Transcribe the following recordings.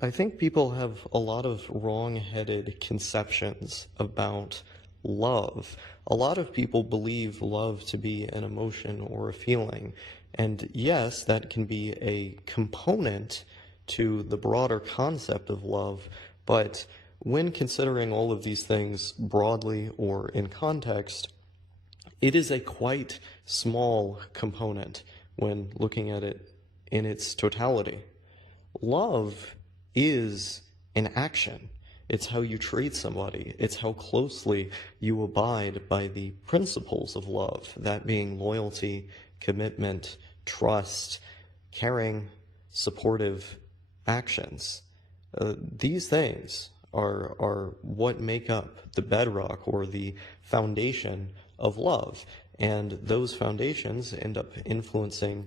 I think people have a lot of wrong-headed conceptions about love. A lot of people believe love to be an emotion or a feeling. And yes, that can be a component to the broader concept of love, but when considering all of these things broadly or in context, it is a quite small component when looking at it in its totality. Love is an action. It's how you treat somebody. It's how closely you abide by the principles of love, that being loyalty, commitment, trust, caring, supportive actions. These things are what make up the bedrock or the foundation of love. And those foundations end up influencing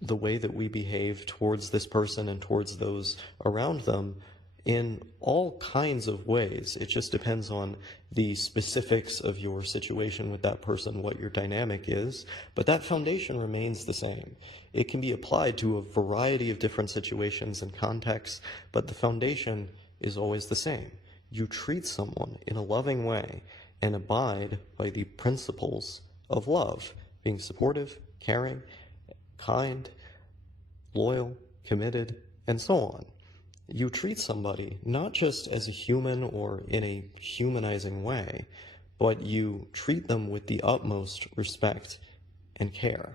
the way that we behave towards this person and towards those around them in all kinds of ways. It just depends on the specifics of your situation with that person, what your dynamic is, but that foundation remains the same. It can be applied to a variety of different situations and contexts, but the foundation is always the same. You treat someone in a loving way and abide by the principles of love, being supportive, caring, kind, loyal, committed, and so on. You treat somebody not just as a human or in a humanizing way, but you treat them with the utmost respect and care.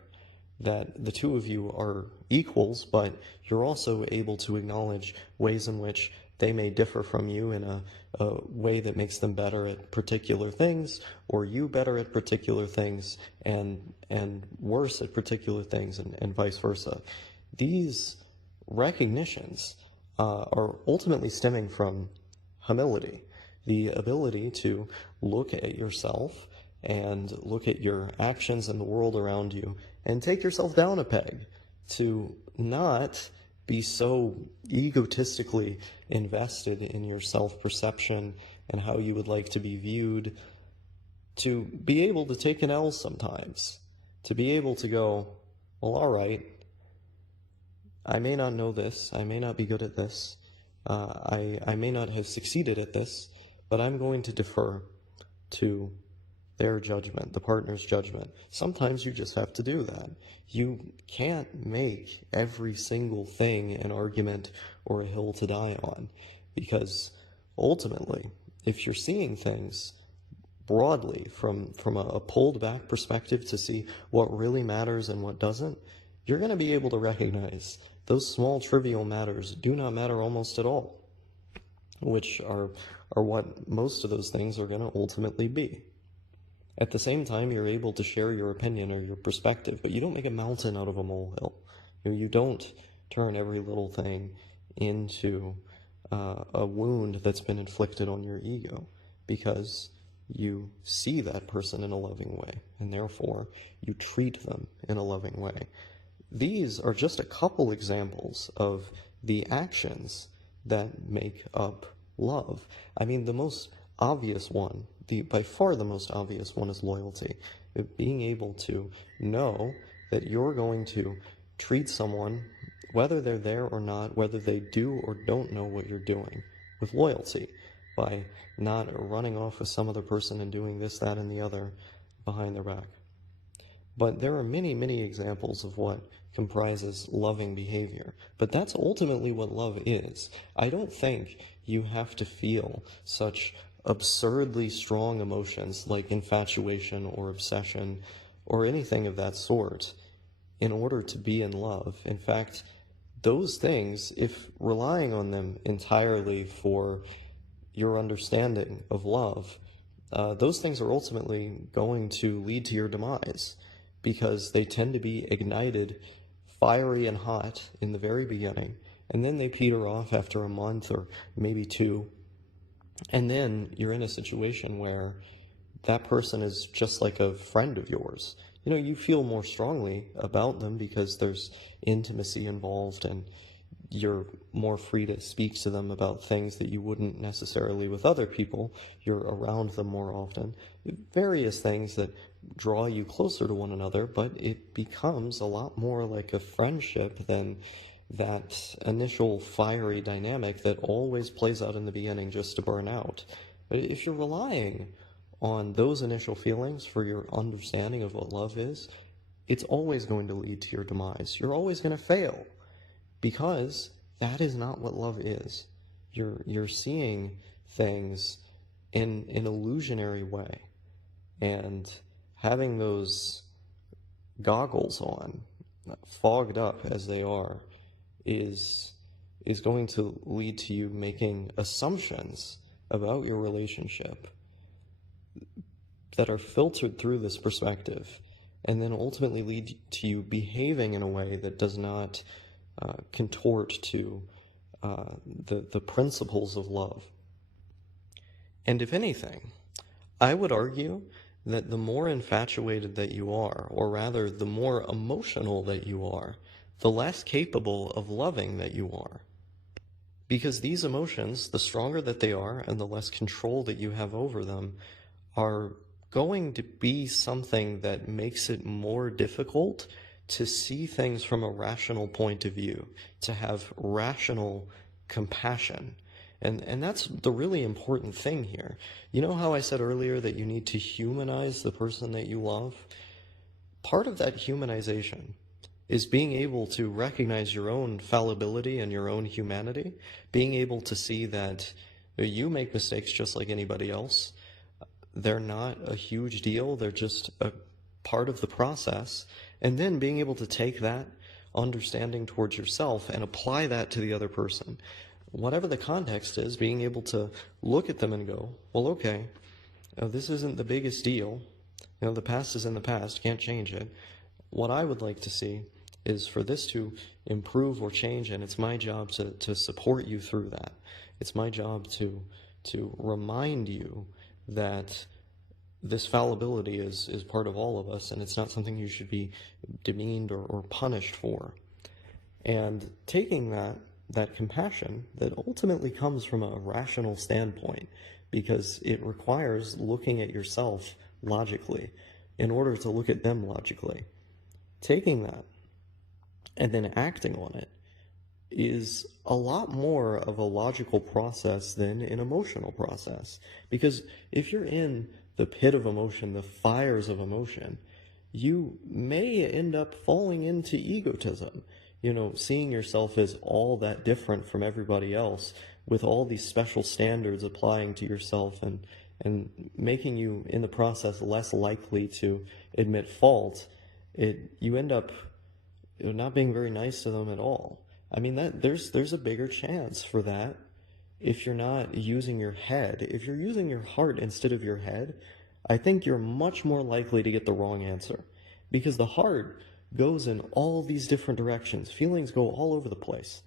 That the two of you are equals, but you're also able to acknowledge ways in which they may differ from you in a way that makes them better at particular things, or you better at particular things and worse at particular things, and vice versa. These recognitions are ultimately stemming from humility, the ability to look at yourself and look at your actions and the world around you and take yourself down a peg, to not be so egotistically invested in your self-perception and how you would like to be viewed, to be able to take an L sometimes, to be able to go, well, all right, I may not know this, I may not be good at this, I may not have succeeded at this, but I'm going to defer to their judgment, the partner's judgment. Sometimes you just have to do that. You can't make every single thing an argument or a hill to die on, because ultimately, if you're seeing things broadly from a pulled back perspective to see what really matters and what doesn't, you're going to be able to recognize those small trivial matters do not matter almost at all, which are what most of those things are going to ultimately be. At the same time, you're able to share your opinion or your perspective, but you don't make a mountain out of a molehill. You don't turn every little thing into a wound that's been inflicted on your ego, because you see that person in a loving way, and therefore you treat them in a loving way. These are just a couple examples of the actions that make up love. I mean, the most obvious one, by far the most obvious one, is loyalty. Being able to know that you're going to treat someone, whether they're there or not, whether they do or don't know what you're doing, with loyalty, by not running off with some other person and doing this, that, and the other behind their back. But there are many, many examples of what comprises loving behavior. But that's ultimately what love is. I don't think you have to feel such absurdly strong emotions like infatuation or obsession or anything of that sort in order to be in love. In fact, those things, if relying on them entirely for your understanding of love, those things are ultimately going to lead to your demise, because they tend to be ignited fiery and hot in the very beginning, and then they peter off after a month or maybe two, and then you're in a situation where that person is just like a friend of yours. You know, you feel more strongly about them because there's intimacy involved, and you're more free to speak to them about things that you wouldn't necessarily with other people. You're around them more often. Various things that draw you closer to one another, but it becomes a lot more like a friendship than that initial fiery dynamic that always plays out in the beginning just to burn out. But if you're relying on those initial feelings for your understanding of what love is, it's always going to lead to your demise. You're always going to fail because that is not what love is. You're seeing things in an illusionary way, and having those goggles on, fogged up as they are, is going to lead to you making assumptions about your relationship that are filtered through this perspective, and then ultimately lead to you behaving in a way that does not contort to the principles of love. And if anything, I would argue that the more infatuated that you are, or rather the more emotional that you are, the less capable of loving that you are. Because these emotions, the stronger that they are and the less control that you have over them, are going to be something that makes it more difficult to see things from a rational point of view, to have rational compassion. And that's the really important thing here. You know how I said earlier that you need to humanize the person that you love? Part of that humanization is being able to recognize your own fallibility and your own humanity, being able to see that you make mistakes just like anybody else. They're not a huge deal, they're just a part of the process, and then being able to take that understanding towards yourself and apply that to the other person. Whatever the context is, being able to look at them and go, well, okay, this isn't the biggest deal. The past is in the past, can't change it. What I would like to see is for this to improve or change, and it's my job to support you through that. It's my job to remind you that this fallibility is part of all of us, and it's not something you should be demeaned or punished for. And taking that compassion that ultimately comes from a rational standpoint, because it requires looking at yourself logically in order to look at them logically. Taking that and then acting on it is a lot more of a logical process than an emotional process. Because if you're in the pit of emotion, the fires of emotion, you may end up falling into egotism. Seeing yourself as all that different from everybody else, with all these special standards applying to yourself and making you, in the process, less likely to admit fault, you end up not being very nice to them at all. I mean, there's a bigger chance for that if you're not using your head. If you're using your heart instead of your head, I think you're much more likely to get the wrong answer. Because the heart goes in all these different directions. Feelings go all over the place.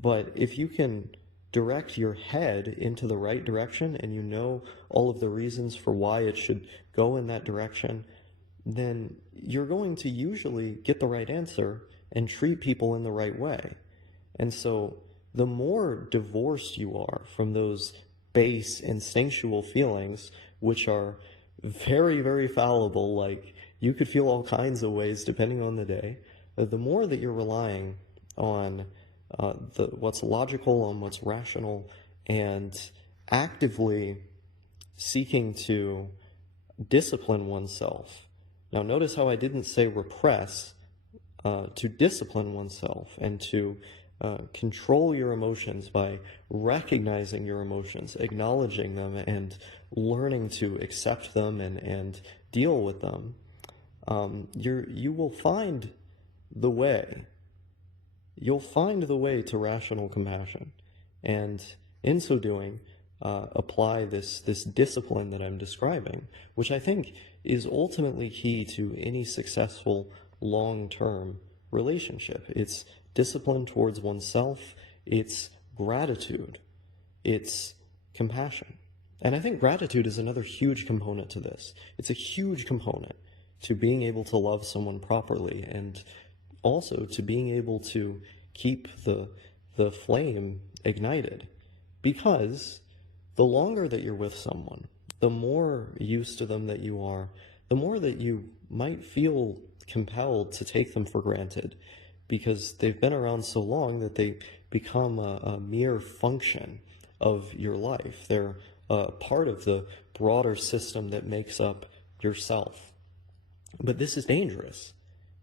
But if you can direct your head into the right direction, and you know all of the reasons for why it should go in that direction, then you're going to usually get the right answer and treat people in the right way. And so the more divorced you are from those base instinctual feelings, which are very, very fallible, like you could feel all kinds of ways depending on the day, the more that you're relying on what's logical, on what's rational, and actively seeking to discipline oneself. Now notice how I didn't say repress, to discipline oneself and to control your emotions by recognizing your emotions, acknowledging them, and learning to accept them and deal with them. You will find the way. You'll find the way to rational compassion, and in so doing, apply this discipline that I'm describing, which I think is ultimately key to any successful long-term relationship. It's discipline towards oneself, it's gratitude, it's compassion. And I think gratitude is another huge component to this. It's a huge component to being able to love someone properly, and also to being able to keep the flame ignited. Because the longer that you're with someone, the more used to them that you are, the more that you might feel compelled to take them for granted. because they've been around so long that they become a mere function of your life. They're part of the broader system that makes up yourself. But this is dangerous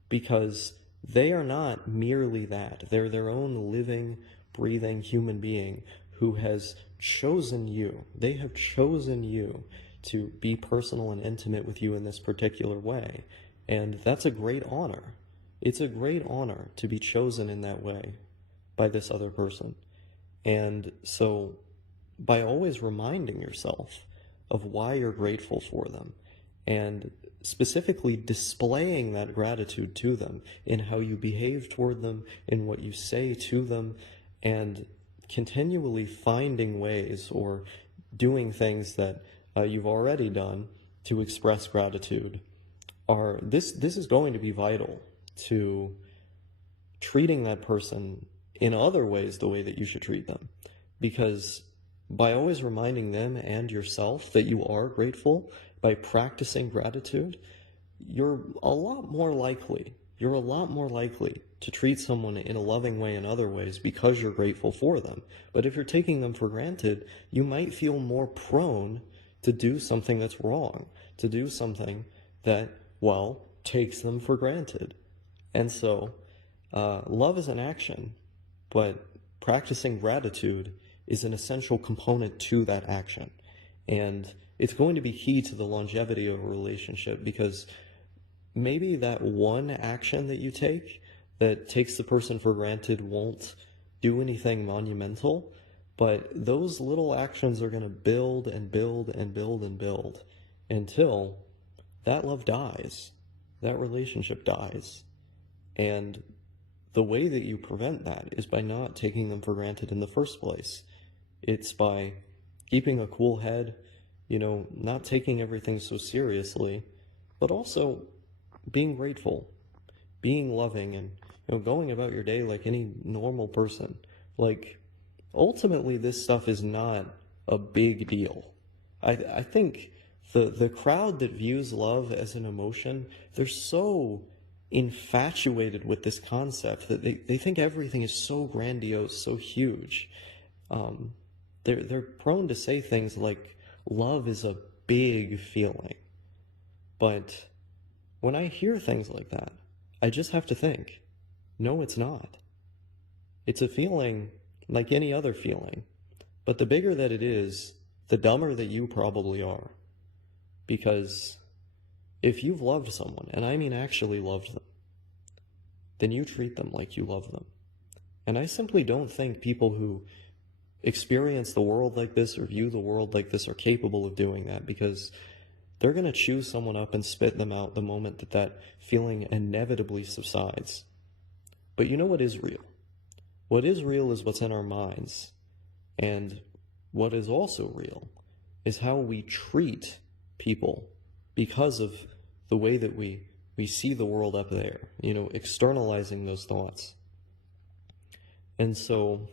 because they are not merely that. They're their own living, breathing human being who has chosen you. They have chosen you to be personal and intimate with you in this particular way. And that's a great honor. It's a great honor to be chosen in that way by this other person. And so by always reminding yourself of why you're grateful for them, and specifically displaying that gratitude to them in how you behave toward them, in what you say to them, and continually finding ways or doing things that you've already done to express gratitude, this is going to be vital to treating that person in other ways the way that you should treat them. Because by always reminding them and yourself that you are grateful, by practicing gratitude, you're a lot more likely to treat someone in a loving way in other ways because you're grateful for them. But if you're taking them for granted, you might feel more prone to do something that's wrong, to do something that, well, takes them for granted. And so, love is an action, but practicing gratitude is an essential component to that action. And it's going to be key to the longevity of a relationship, because maybe that one action that you take that takes the person for granted won't do anything monumental, but those little actions are going to build and build and build and build until that love dies, that relationship dies. And the way that you prevent that is by not taking them for granted in the first place. It's by keeping a cool head, not taking everything so seriously, but also being grateful, being loving, and going about your day like any normal person. Like, ultimately, this stuff is not a big deal. I think the crowd that views love as an emotion, they're so infatuated with this concept that they think everything is so grandiose, so huge. They're prone to say things like, love is a big feeling. But when I hear things like that, I just have to think, no, it's not. It's a feeling like any other feeling. But the bigger that it is, the dumber that you probably are. Because if you've loved someone, and I mean actually loved them, then you treat them like you love them. And I simply don't think people who experience the world like this or view the world like this are capable of doing that, because they're going to chew someone up and spit them out the moment that feeling inevitably subsides. But you know what is real? What is real is what's in our minds. And what is also real is how we treat people because of the way that we see the world up there, externalizing those thoughts. And so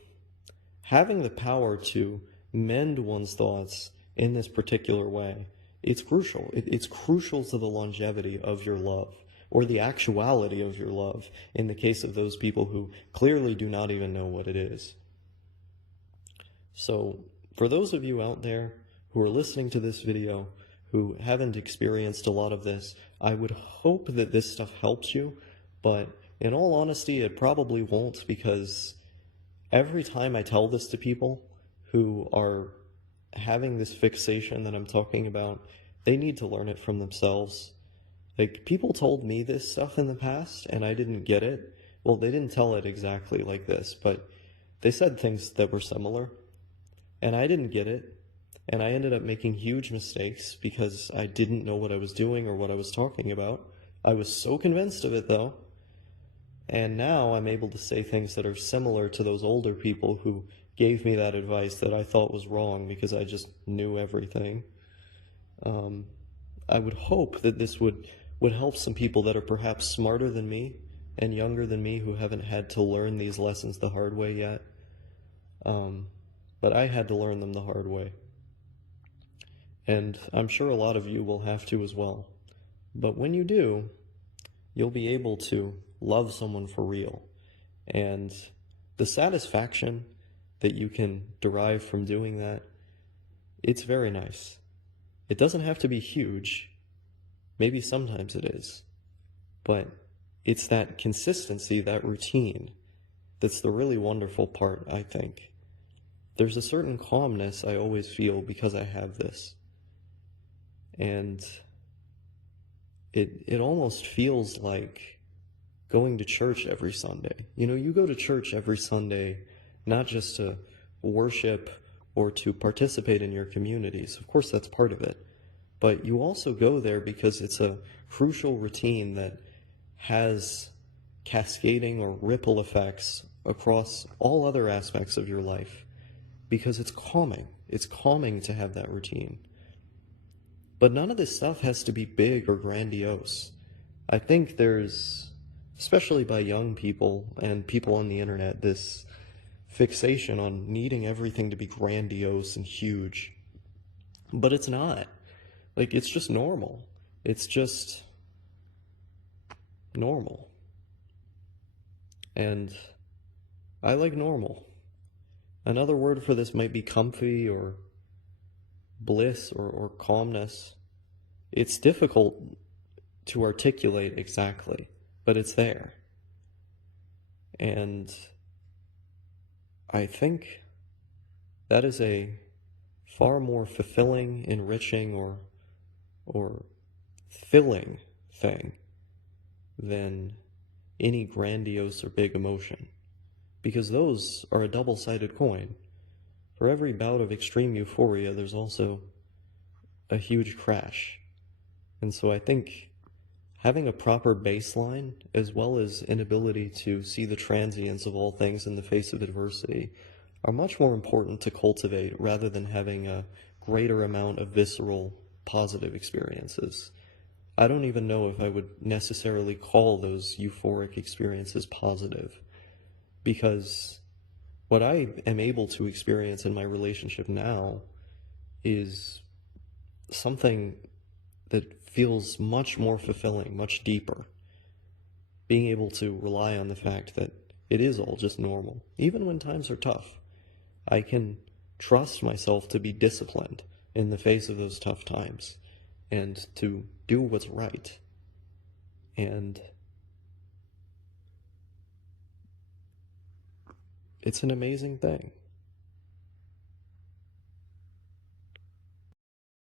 having the power to mend one's thoughts in this particular way, it's crucial. It's crucial to the longevity of your love, or the actuality of your love, in the case of those people who clearly do not even know what it is. So, for those of you out there who are listening to this video, who haven't experienced a lot of this, I would hope that this stuff helps you, but in all honesty, it probably won't, because every time I tell this to people who are having this fixation that I'm talking about, they need to learn it from themselves. Like, people told me this stuff in the past, and I didn't get it. Well, they didn't tell it exactly like this, but they said things that were similar, and I didn't get it, and I ended up making huge mistakes because I didn't know what I was doing or what I was talking about. I was so convinced of it, though, and now I'm able to say things that are similar to those older people who gave me that advice that I thought was wrong because I just knew everything. I would hope that this would help some people that are perhaps smarter than me and younger than me who haven't had to learn these lessons the hard way yet. But I had to learn them the hard way. And I'm sure a lot of you will have to as well. But when you do, you'll be able to love someone for real. And the satisfaction that you can derive from doing that, it's very nice. It doesn't have to be huge. Maybe sometimes it is. But it's that consistency, that routine, that's the really wonderful part, I think. There's a certain calmness I always feel because I have this. And it almost feels like going to church every Sunday. You know, you go to church every Sunday, not just to worship or to participate in your communities. Of course, that's part of it. But you also go there because it's a crucial routine that has cascading or ripple effects across all other aspects of your life, because it's calming. It's calming to have that routine. But none of this stuff has to be big or grandiose. I think there's, especially by young people and people on the internet, this fixation on needing everything to be grandiose and huge. But it's not. Like, it's just normal. It's just normal. And I like normal. Another word for this might be comfy or bliss or calmness. It's difficult to articulate exactly, but it's there. And I think that is a far more fulfilling, enriching, or filling thing than any grandiose or big emotion, because those are a double-sided coin. For every bout of extreme euphoria, there's also a huge crash. And so I think having a proper baseline, as well as an ability to see the transience of all things in the face of adversity, are much more important to cultivate rather than having a greater amount of visceral positive experiences. I don't even know if I would necessarily call those euphoric experiences positive, because what I am able to experience in my relationship now is something that feels much more fulfilling, much deeper. Being able to rely on the fact that it is all just normal, even when times are tough. I can trust myself to be disciplined in the face of those tough times and to do what's right. And it's an amazing thing.